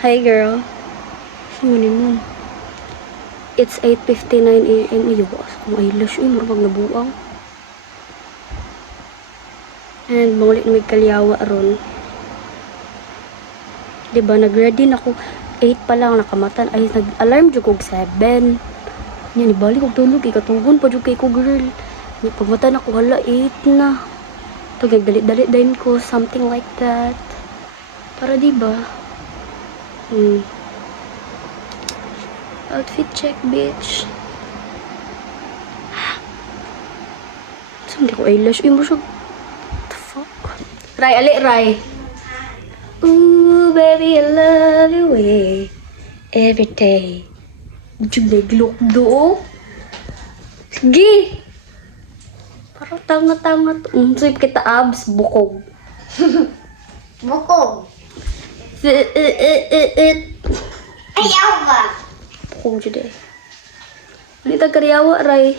Hi girl. Sino mo? It's 8:59 AM. Ayaw ko kung eyelash. Uy, marapag nabuang. And mangulit na may kalyawa ron. Diba, nag-ready na ako. 8 pa lang nakamatan. Ay, nag-alarm dyan kong 7. Yan, ibalik kong tulog. Ikatugon pa dyan kay ko, girl. Pagmatan ako, hala, 8 na. Ito, nagdalit-dalit din ko. Something like that. Para diba? Outfit check, bitch. Saan di ko eyelash? Uy, mo siya. What the fuck? Ray, ali, Ray. Ooh, baby, I love you every day. Diyan nag-look do. Sige! Parang tanga-tanga to. Sip kita abs, bukog. Bukog. Ayaw ba? Bukog dyan eh. Manita karyawa, Ray.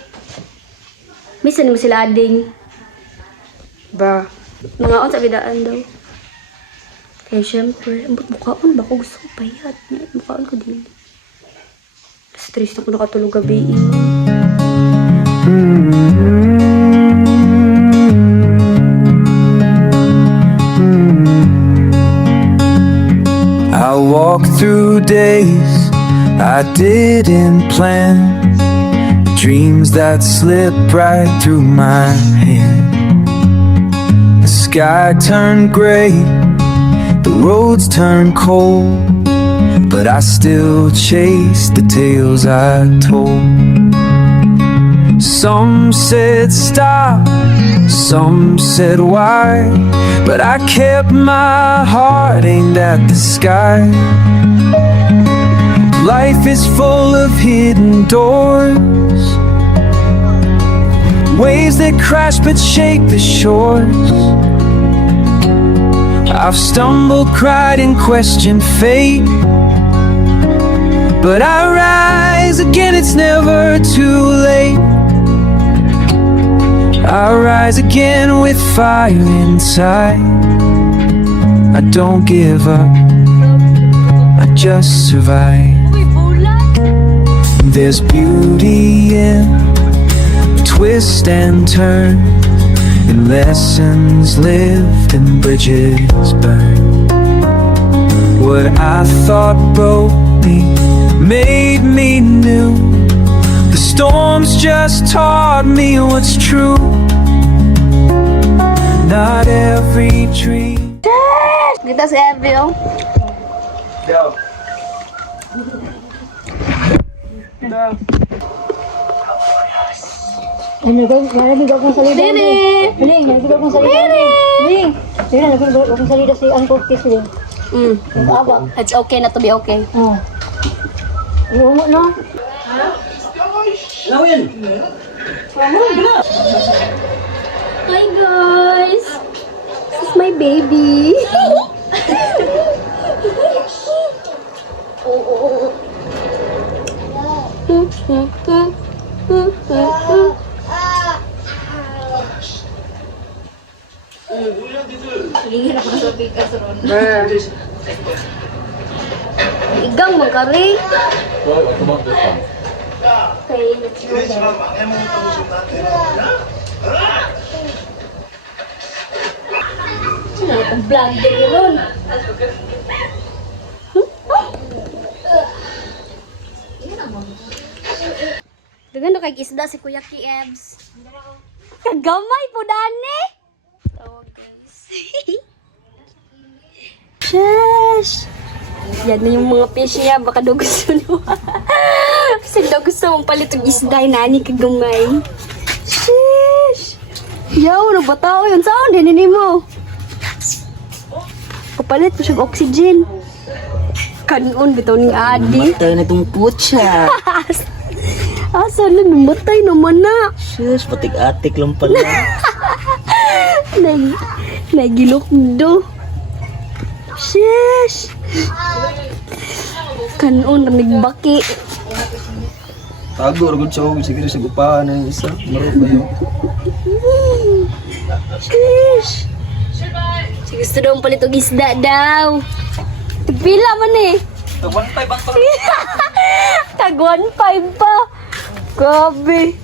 Misan mo sila ading. Ba. Mga on sa bidaan daw. Kaya syempre, bukaon ba ko gusto ko payat. Bukaon ko din. Stress na ko nakatulog gabi. I walk through days I didn't plan, dreams that slip right through my hand. The sky turned gray, the roads turned cold, but I still chase the tales I told. Some said stop, some said why, but I kept my heart aimed at the sky. Life is full of hidden doors, waves that crash but shake the shores. I've stumbled, cried and questioned fate, but I rise again, it's never too late. I rise again with fire inside. I don't give up, I just survive. There's beauty in twist and turn, in lessons lived and bridges burned. What I thought broke me made me new. The storms just taught me what's true. Not every dream. Dito si Evie, oh. Go. Nalagay kong salida. Nene! Nalagay kong salida. Nene! Nalagay kong salida si Uncle Kiss. Aba. It's okay na to be okay. Iumo, no? Hi guys! This is my baby. Igang magkari. Okay, let's go there. Ang vlog din yun. Dagan na kay isda si Kuya Kiebs. Kagamay po dani. Tawag guys. Shush! Yan na yung mga fish niya. Baka daw gusto niyo. Kasi daw gusto mong palit yung isda. Nani kagamay. Shush! Yaw, ano ba tao yun? Saan? Dininin mo. Kapalit mo siyang oxygen. Kanon, bitaw ni Adi. Matay na itong putsa. Asa na, namatay naman na. Sus, patik-atik lang pala. Nagilokdo. Shush! Kanon, nagbaki. Tago, ragod siya huwag. Sige, sa gupahan na yung isa. Marap ba yun? Shush! Si gusto daw palit og isda daw. Pila man eh. Tag 1.5 pa. Grabe.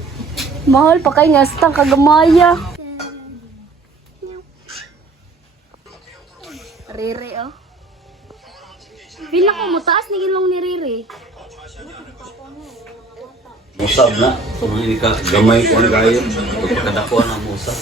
Mahal pa kay ngastang kagamaya. Riri, oh. Feel ako mo, taas ni gilong ni Riri. Musab na. Hindi ka gamay ko na kayo. Pagkadakuan ang musab.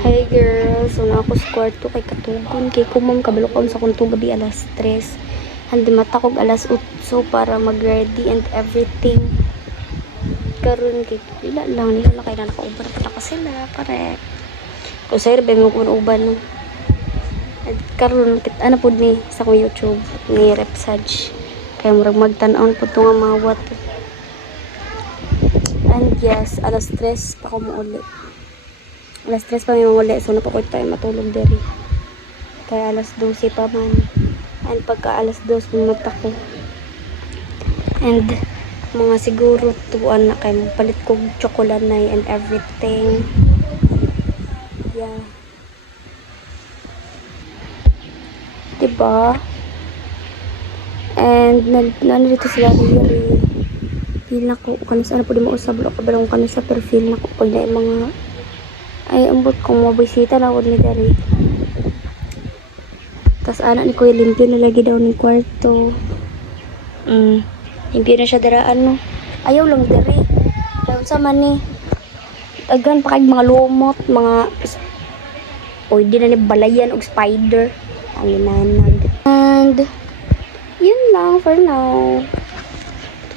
Hey girls, so na ako sa kwarto kay katugon. Kay kumam kabalokon sa kuntong gabi alas 3. Handi matakog alas 8 para mag-ready and everything. Karon kay pila lang nila na kay nakauban pa ka sila pare. Ko sir ben mo kun uban no. At karon kit ana pud ni sa ko YouTube ni Repsage. Kay murag magtan-on pud to nga mawat. And yes, alas 3 pa ko muuli. Alas 3 pa may muli, so napakot tayo matulog diri. Kaya alas 12 pa man. And pagka alas 2 pumunta ko. And mga siguro tuwan na kayo palit kong chocolanay and everything. Yeah. Diba? And nandito sila diri. Feel na ko kanis ano po di mo usab lo kabalong kanis sa perfil na ko pag na mga ay ambot kong mabisita na ako ni dari. Tas anak ni Kuya limpyo na lagi daw ng kwarto. Limpyo na siya daraan no. Ayaw lang dari. Ayaw sa man ni. Agan pa kay mga lumot, mga oy di na ni balayan og spider. Ang inanag. And yun lang for now.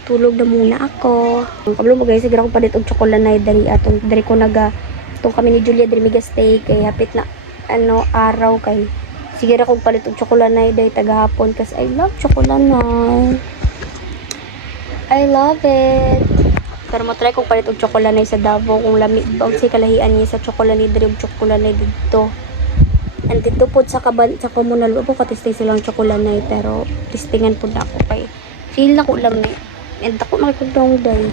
Tutulog na muna ako. Ang kablo mo guys, sige ako palit og chocolate dari atong dari ko naga itong kami ni Julia dari Mega Stay kay hapit na ano araw kay sige ra kog palit og chocolate day tagahapon kasi I love chocolate. I love it. Pero mo try kog palit og chocolate sa Davao kung lami ba unsay kalahian niya sa chocolate dari og chocolate dito. And dito po sa communal po katestay silang chocolate pero testingan po na ako kay feel na ko lami. And ako makikugdong day.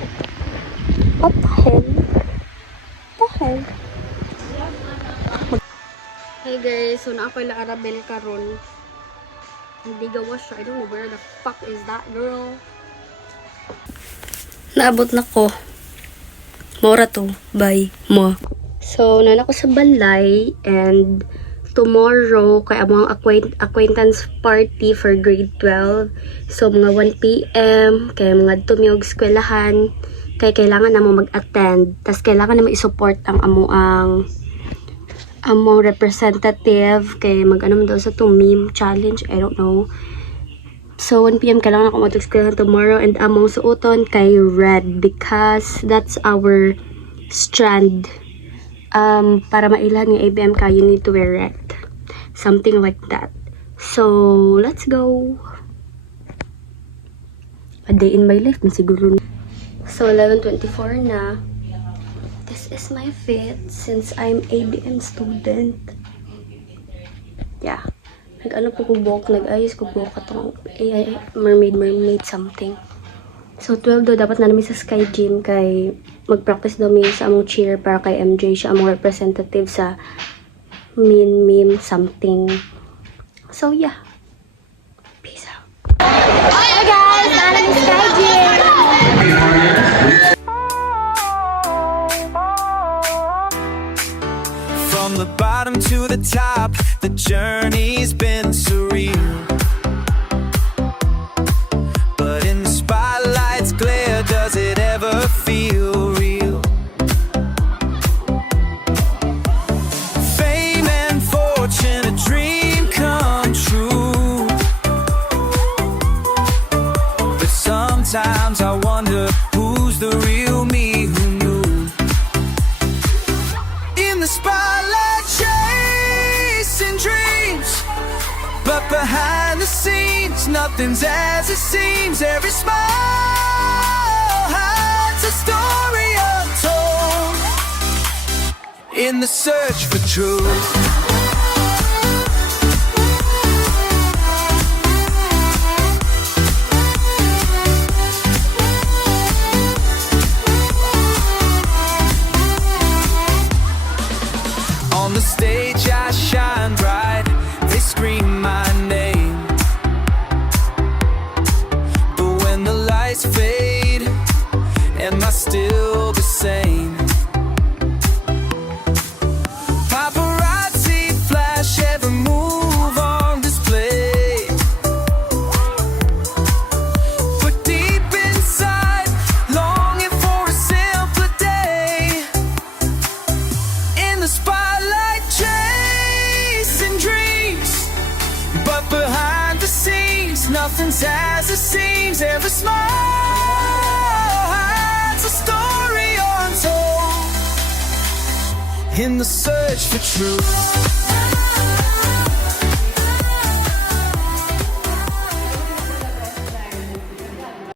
What the hell? Hey guys, so na ako la Arabel karon. Hindi gawa siya. I don't know where the fuck is that girl. Naabot na ko. Mora to. Bye. Mo. So, nana ko sa balay and tomorrow kay among acquaintance party for grade 12. So, mga 1 PM kay mga tumiyog eskwelahan. Kaya kailangan na mo mag-attend. Tapos kailangan na mo i-support ang among representative. Kaya mag-ano mo daw sa to meme challenge. I don't know. So 1 PM kailangan ako mag-eskwelahan tomorrow. And among suoton kay red. Because that's our strand. Para mailan ng ABM ka, you need to wear red. Something like that. So, let's go. A day in my life, siguro. So, 11:24 na. This is my fit since I'm ABM student. Yeah. Nag-ano po ko buhok, nag-ayos ko buhok atong mermaid something. So, 12 daw, dapat na namin sa Sky Gym kay mag-practice daw may sa among cheer para kay MJ siya among representative sa meme something. So, yeah. Peace out. Hi guys! Nana ni Sky Gym! From the bottom to the top, the journey's been surreal. But in the spotlight's glare, does it ever feel real? Fame and fortune, a dream come true. But sometimes I wonder who's the real me, who knew? In the spotlight, chasing dreams, but behind the scenes, nothing's as it seems. Every smile hides a story untold. In the search for truth. lights fade. Am I still the same? Paparazzi flash every move on display, but deep inside, longing for a simpler day. In the spotlight, chasing dreams, but behind the scenes, nothing's as it seems. Every smile hides a story untold, in the search for truth.